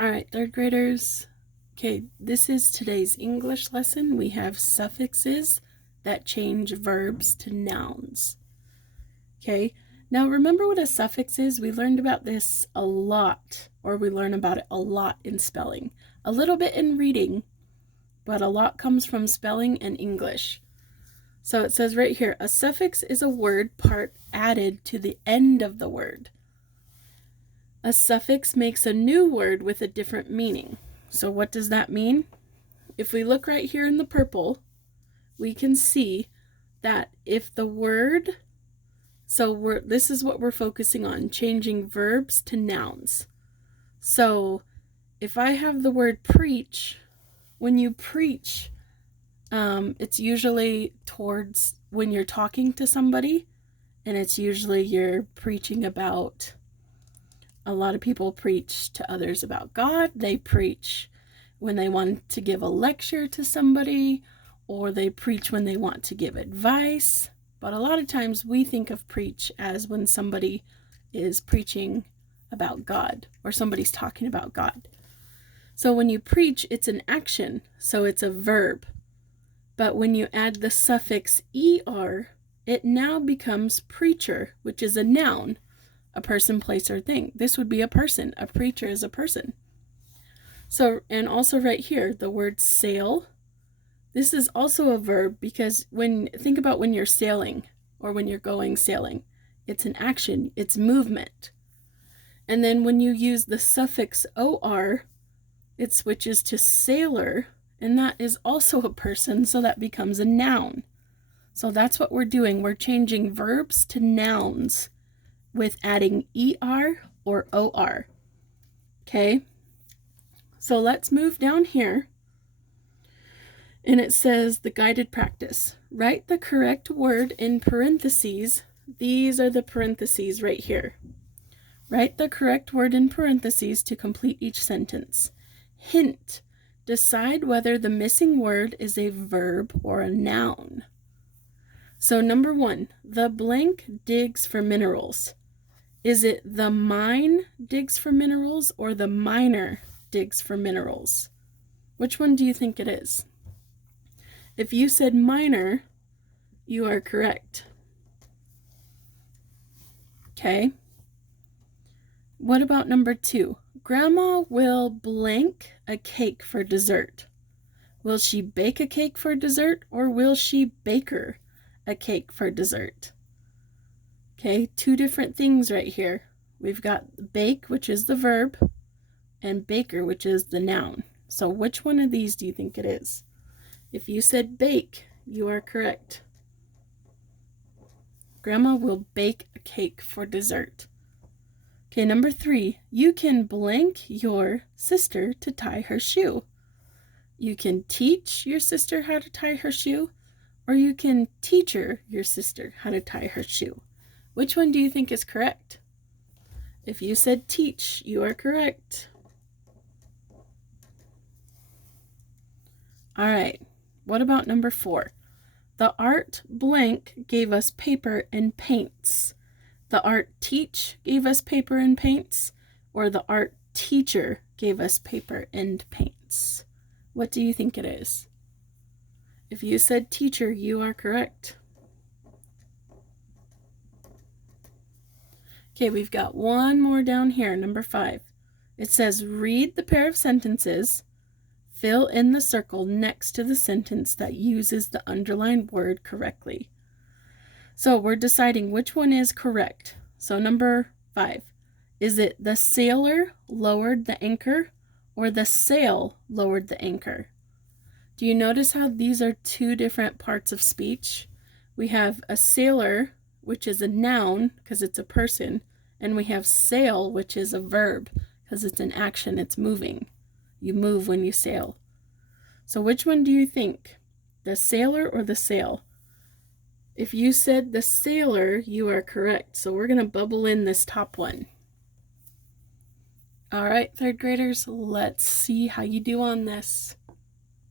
All right, third graders. Okay, this is today's English lesson. We have suffixes that change verbs to nouns. Okay, now remember what a suffix is? We learned about this a lot, or we learn about it a lot in spelling. A little bit in reading, but a lot comes from spelling and English. So it says right here, a suffix is a word part added to the end of the word. A suffix makes a new word with a different meaning. So what does that mean? If we look right here in the purple, we can see that if the word, this is what we're focusing on, changing verbs to nouns. So if I have the word preach, when you preach, it's usually towards when you're talking to somebody, and it's usually you're preaching about, a lot of people preach to others about God. They preach when they want to give a lecture to somebody, or they preach when they want to give advice. But a lot of times we think of preach as when somebody is preaching about God or somebody's talking about God. So when you preach, it's an action, so it's a verb. But when you add the suffix er, it now becomes preacher, which is a noun, a person, place, or thing. This would be a person. A preacher is a person. So, and also right here, the word sail. This is also a verb because think about when you're sailing or when you're going sailing. It's an action. It's movement. And then when you use the suffix or, it switches to sailor, and that is also a person, so that becomes a noun. So that's what we're doing. We're changing verbs to nouns with adding er or or. Okay? So let's move down here. And it says the guided practice. Write the correct word in parentheses. These are the parentheses right here. Write the correct word in parentheses to complete each sentence. Hint. Decide whether the missing word is a verb or a noun. So number 1, the blank digs for minerals. Is it the mine digs for minerals or the miner digs for minerals? Which one do you think it is? If you said miner, you are correct. Okay. What about number 2? Grandma will blank a cake for dessert. Will she bake a cake for dessert, or will she baker a cake for dessert? Okay, 2 different things right here. We've got bake, which is the verb, and baker, which is the noun. So which one of these do you think it is? If you said bake, you are correct. Grandma will bake a cake for dessert. Okay, number 3, you can blank your sister to tie her shoe. You can teach your sister how to tie her shoe, or you can teach your sister how to tie her shoe. Which one do you think is correct? If you said teach, you are correct. All right, what about number 4? The art blank gave us paper and paints. The art teach gave us paper and paints, or the art teacher gave us paper and paints. What do you think it is? If you said teacher, you are correct. Okay, we've got one more down here, number 5. It says, read the pair of sentences, fill in the circle next to the sentence that uses the underlined word correctly. So we're deciding which one is correct. So number 5, is it the sailor lowered the anchor or the sail lowered the anchor? Do you notice how these are 2 different parts of speech? We have a sailor, which is a noun because it's a person, and we have sail, which is a verb because it's an action, it's moving. You move when you sail. So which one do you think? The sailor or the sail? If you said the sailor, you are correct. So we're going to bubble in this top one. All right, third graders, let's see how you do on this.